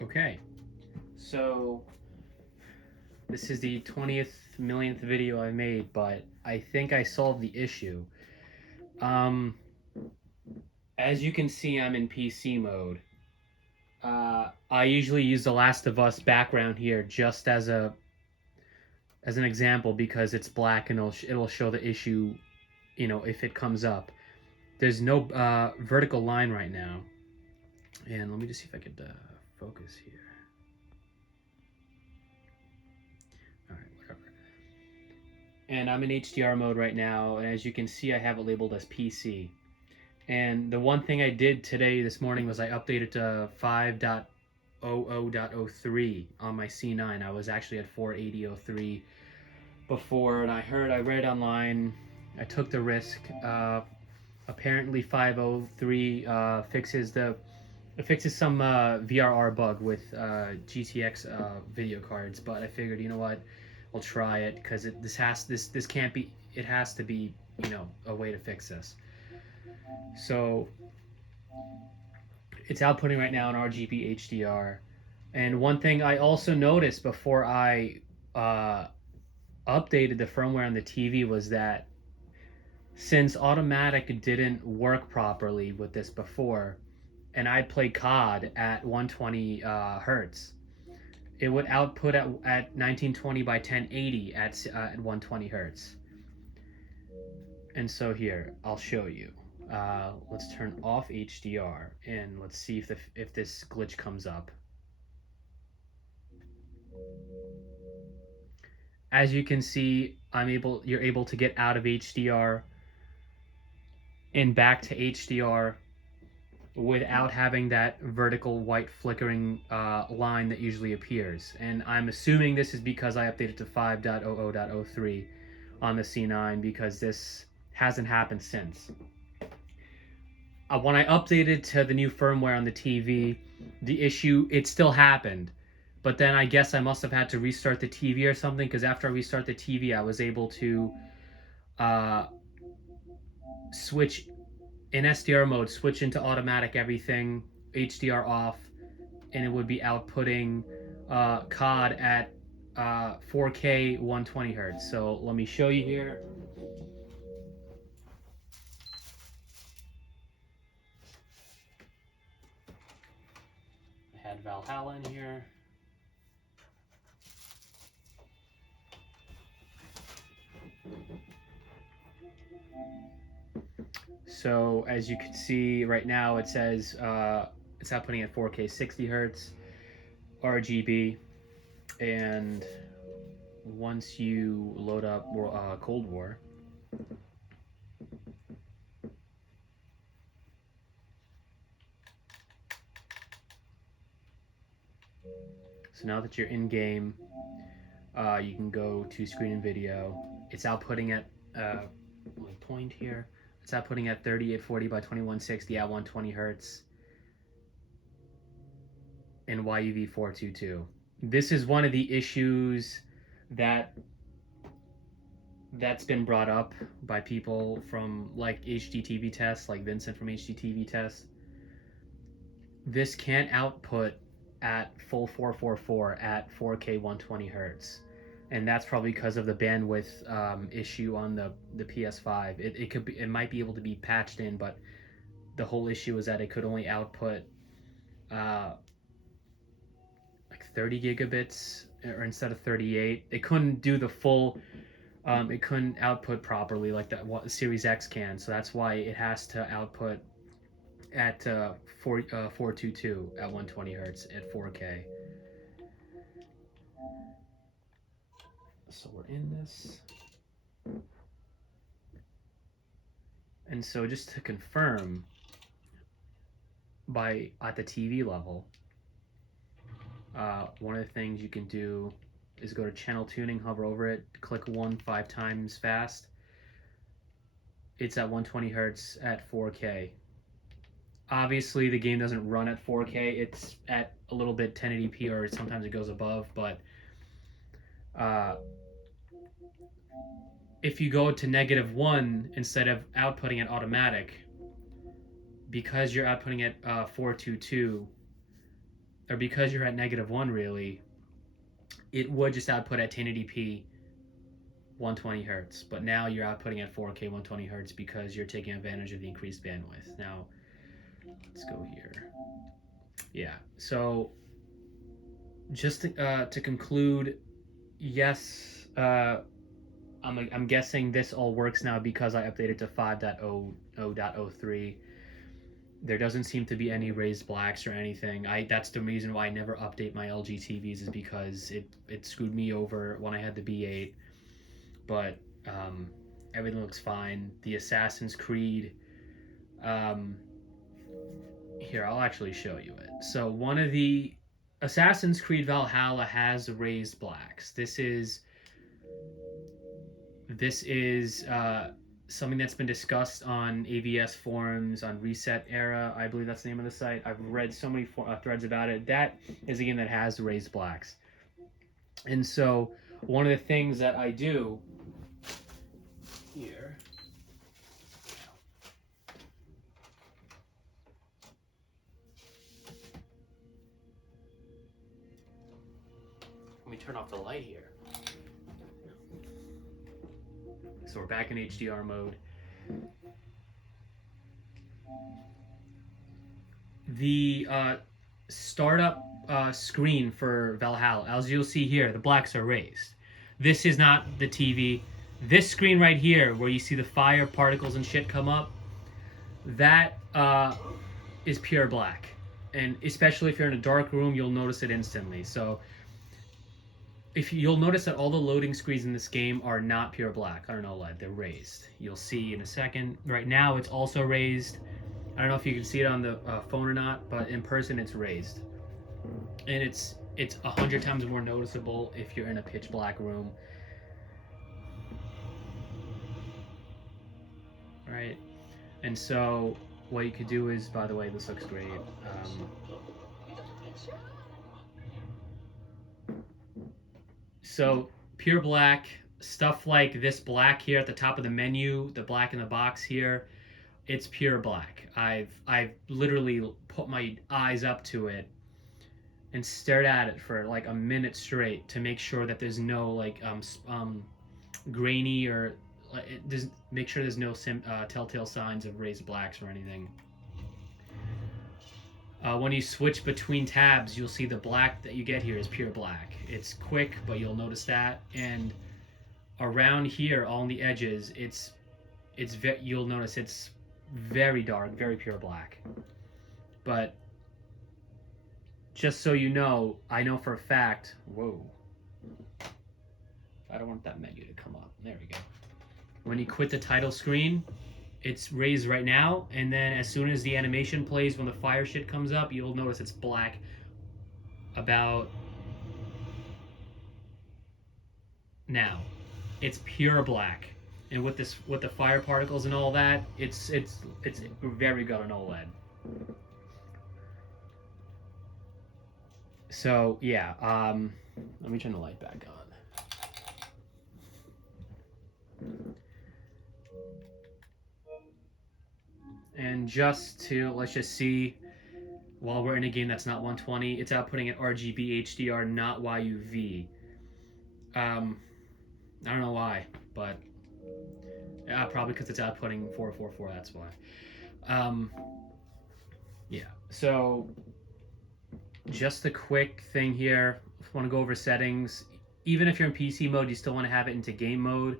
Okay, so this is the 20th millionth video I made, but I think I solved the issue. Um, as you can see, I'm in PC mode. I usually use The Last of Us background here just as an example because it's black and it'll show the issue, if it comes up. There's no vertical line right now, and let me just see if I could focus here. All right, whatever. And I'm in HDR mode right now, and as you can see, I have it labeled as PC. And the one thing I did this morning, was I updated to 5.00.03 on my C9. I was actually at 480.03 before, and I read online, I took the risk. Apparently 503 fixes some VRR bug with GTX video cards, but I figured, you know what, I'll try it because this can't be. It has to be, a way to fix this. So it's outputting right now in RGB HDR. And one thing I also noticed before I updated the firmware on the TV was that since automatic didn't work properly with this before, and I play COD at 120 hertz, it would output at 1920 by 1080 at 120 hertz. And so here, I'll show you. Let's turn off HDR and let's see if this glitch comes up. As you can see, you're able to get out of HDR and back to HDR without having that vertical white flickering line that usually appears. And I'm assuming this is because I updated to 5.00.03 on the C9, because this hasn't happened since. When I updated to the new firmware on the TV, it still happened. But then I guess I must have had to restart the TV or something, because after I restart the TV, I was able to switch in SDR mode, switch into automatic everything, HDR off, and it would be outputting COD at 4K 120 hertz. So let me show you here. I had Valhalla in here. So as you can see right now, it says it's outputting at 4K 60 hertz RGB, and once you load up Cold War, so now that you're in game, you can go to screen and video. It's outputting at point here. It's outputting at 3840 by 2160 at 120 hertz in YUV 422. This is one of the issues that's been brought up by people from like HDTV tests, like Vincent from HDTV tests. This can't output at full 444 at 4K 120 hertz, and that's probably because of the bandwidth issue on the PS5. It might be able to be patched in, but the whole issue is that it could only output like 30 gigabits, or instead of 38. It couldn't do the full. It couldn't output properly like that what Series X can. So that's why it has to output at 422 at 120 hertz at 4K. So we're in this. And so just to confirm, at the TV level, one of the things you can do is go to channel tuning, hover over it, click 5 times fast. It's at 120 hertz at 4K. Obviously, the game doesn't run at 4K. It's at a little bit 1080p, or sometimes it goes above, but if you go to -1 instead of outputting it automatic, because you're outputting at 422, or because you're at -1 really, it would just output at 1080p 120 hertz, but now you're outputting at 4K 120 hertz because you're taking advantage of the increased bandwidth. Now, let's go here. Yeah, so just to conclude, yes, I'm guessing this all works now because I updated to 5.0.03. There doesn't seem to be any raised blacks or anything. That's the reason why I never update my LG TVs, is because it screwed me over when I had the B8. But everything looks fine. The Assassin's Creed, um, here, I'll actually show you it. So one of the Assassin's Creed Valhalla has raised blacks. This is something that's been discussed on AVS forums, on Reset Era, I believe that's the name of the site. I've read so many threads about it. That is a game that has raised blacks. And so one of the things that I do here, let me turn off the light here. So we're back in HDR mode. The startup screen for Valhalla, as you'll see here, the blacks are raised. This is not the TV. This screen right here, where you see the fire particles and shit come up, that is pure black. And especially if you're in a dark room, you'll notice it instantly. So you'll notice that all the loading screens in this game are not pure black on an OLED. They're raised. You'll see in a second. Right now, it's also raised. I don't know if you can see it on the phone or not, but in person, it's raised, and it's 100 times more noticeable if you're in a pitch black room. Right, and so what you could do is, by the way, this looks great. So pure black, stuff like this black here at the top of the menu, the black in the box here, it's pure black. I've literally put my eyes up to it and stared at it for like a minute straight to make sure that there's no like grainy or make sure there's no telltale signs of raised blacks or anything. When you switch between tabs, you'll see the black that you get here is pure black. It's quick, but you'll notice that. And around here, on the edges, you'll notice it's very dark, very pure black. But just so you know, I know for a fact. Whoa! I don't want that menu to come up. There we go. When you quit the title screen, it's raised right now, and then as soon as the animation plays, when the fire shit comes up, you'll notice it's black about now. It's pure black, and with the fire particles and all that, it's very good on OLED. So yeah, let me turn the light back on. And let's just see, while we're in a game that's not 120, it's outputting at RGB HDR, not YUV. I don't know why, but probably because it's outputting 444, that's why. Yeah, so just a quick thing here. If you want to go over settings, even if you're in PC mode, you still want to have it into game mode.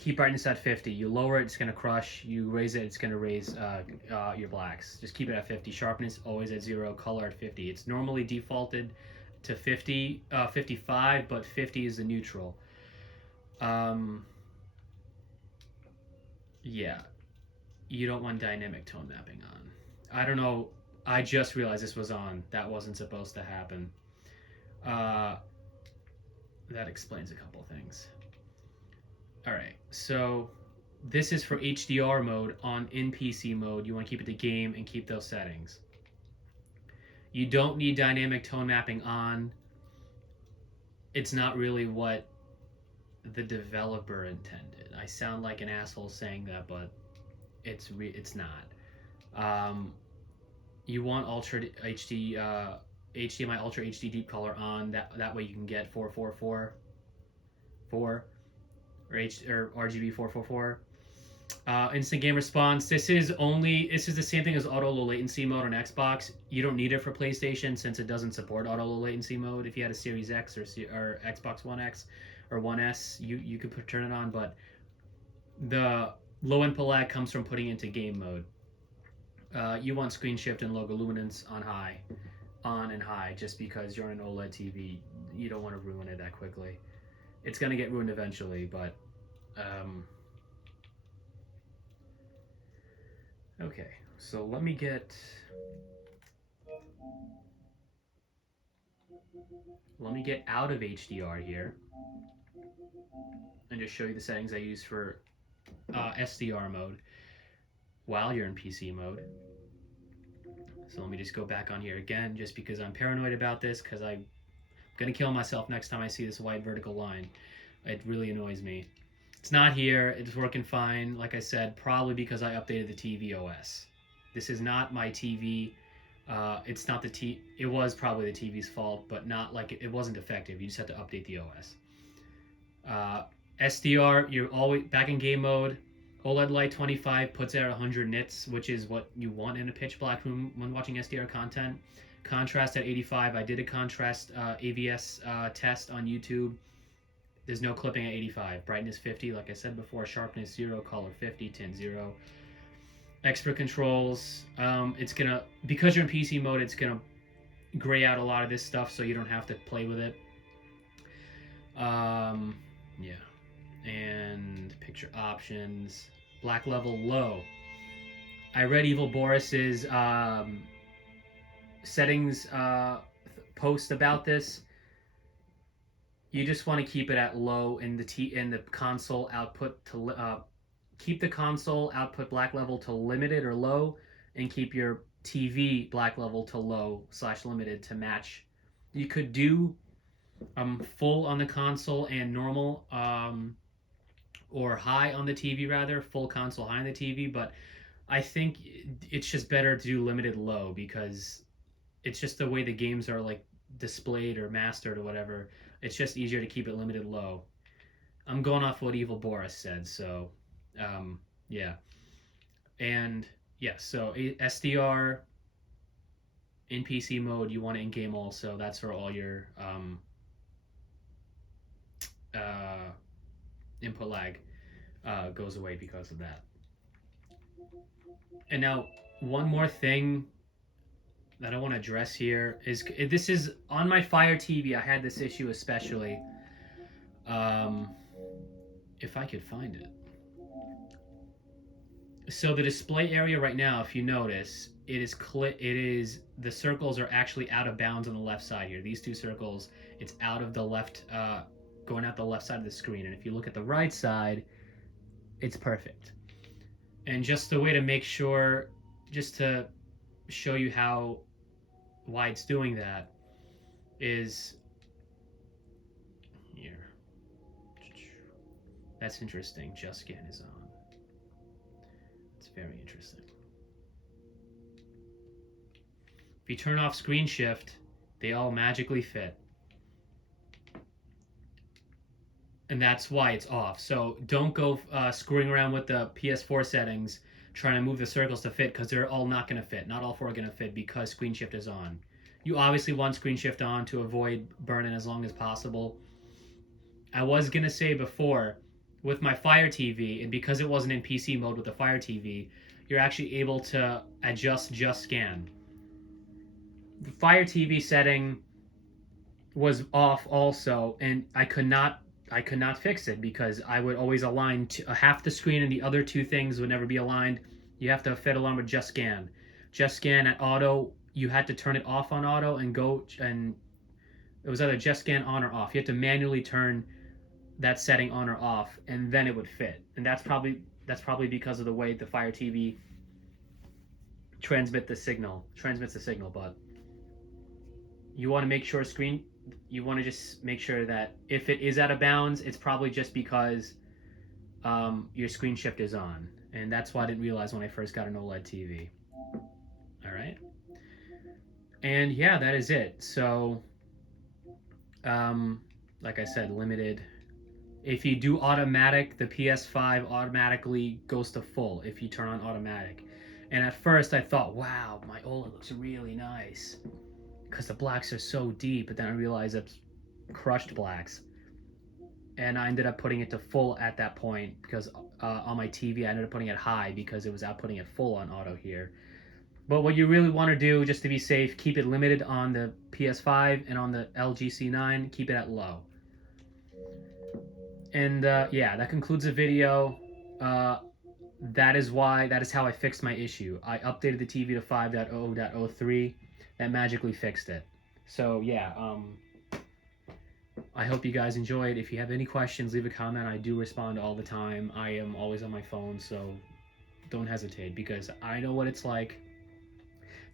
Keep brightness at 50. You lower it, it's going to crush. You raise it, it's going to raise your blacks. Just keep it at 50. Sharpness always at 0. Color at 50. It's normally defaulted to 55, but 50 is the neutral. Yeah. You don't want dynamic tone mapping on. I don't know. I just realized this was on. That wasn't supposed to happen. That explains a couple things. Alright, so this is for HDR mode. In PC mode, you want to keep it to game and keep those settings. You don't need dynamic tone mapping on. It's not really what the developer intended. I sound like an asshole saying that, but it's not. Um, you want Ultra HD, HDMI Ultra HD Deep Color on. That way you can get 4444 or RGB 444. Instant game response. This is the same thing as auto low latency mode on Xbox. You don't need it for PlayStation since it doesn't support auto low latency mode. If you had a Series X or Xbox One X or One S, you could turn it on. But the low input lag comes from putting it into game mode. You want screen shift and logo luminance on and high, just because you're on an OLED TV. You don't want to ruin it that quickly. It's gonna get ruined eventually, but okay. So let me get out of HDR here and just show you the settings I use for SDR mode while you're in PC mode. So let me just go back on here again, just because I'm paranoid about this, because I'm gonna kill myself next time I see this white vertical line. It really annoys me. It's not here. It's working fine. Like I said, probably because I updated the TV OS. This is not my TV. It's not the T. It was probably the TV's fault, but not like it wasn't defective. You just had to update the OS. SDR, you're always back in game mode. OLED light 25 puts out 100 nits, which is what you want in a pitch black room when watching SDR content. Contrast at 85. I did a contrast AVS test on YouTube. There's no clipping at 85. Brightness 50, like I said before. Sharpness 0, color 50, tint 0. Expert controls. It's gonna, because you're in PC mode, it's gonna gray out a lot of this stuff, so you don't have to play with it. Yeah. And picture options. Black level low. I read Evil Boris's settings post about this. You just want to keep it at low in the console output to keep the console output black level to limited or low, and keep your TV black level to low / limited to match. You could do full on the console and normal, or high on the TV rather, full console high on the TV, but I think it's just better to do limited low, because it's just the way the games are like displayed or mastered or whatever. It's just easier to keep it limited low. I'm going off what Evil Boris said, so yeah. And yeah, so SDR in PC mode, you want it in game also. That's where all your input lag goes away because of that. And now, one more thing that I want to address here is, this is on my Fire TV. I had this issue especially. If I could find it. So the display area right now, if you notice, it is the circles are actually out of bounds on the left side here. These two circles, it's out of the left, going out the left side of the screen. And if you look at the right side, it's perfect. And just the way to make sure, just to show you why it's doing that, is here. That's interesting. Just Scan is on. It's very interesting. If you turn off screen shift, they all magically fit. And that's why it's off. So don't go screwing around with the PS4 settings trying to move the circles to fit, because they're all not going to fit. Not all four are going to fit because screen shift is on. You obviously want screen shift on to avoid burn-in as long as possible. I was going to say before, with my Fire TV, and because it wasn't in PC mode with the Fire TV, you're actually able to adjust Just Scan. The Fire TV setting was off also, and I could not fix it, because I would always align half the screen, and the other two things would never be aligned. You have to fiddle on with Just Scan. Just Scan at auto, you had to turn it off on auto and it was either Just Scan on or off. You have to manually turn that setting on or off, and then it would fit. And that's probably because of the way the Fire TV transmits the signal. But you want to make sure you want to just make sure that if it is out of bounds, it's probably just because your screen shift is on. And that's why I didn't realize when I first got an OLED TV. And yeah, that is it. So, um, like I said, limited. If you do automatic, the PS5 automatically goes to full if you turn on automatic. And at first I thought, wow, my OLED looks really nice because the blacks are so deep, but then I realized it's crushed blacks. And I ended up putting it to full at that point because on my TV I ended up putting it high because it was outputting it full on auto here. But what you really want to do, just to be safe, keep it limited on the PS5 and on the LG C9, keep it at low. And yeah, that concludes the video. That is how I fixed my issue. I updated the TV to 5.0.03. That magically fixed it. So yeah, I hope you guys enjoyed. If you have any questions, leave a comment. I do respond all the time. I am always on my phone, so don't hesitate because I know what it's like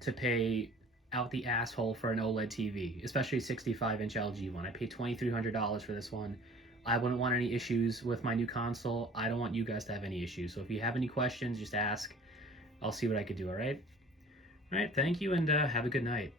to pay out the asshole for an OLED TV, especially a 65-inch LG one. I paid $2,300 for this one. I wouldn't want any issues with my new console. I don't want you guys to have any issues. So if you have any questions, just ask. I'll see what I could do, all right? All right, thank you, and have a good night.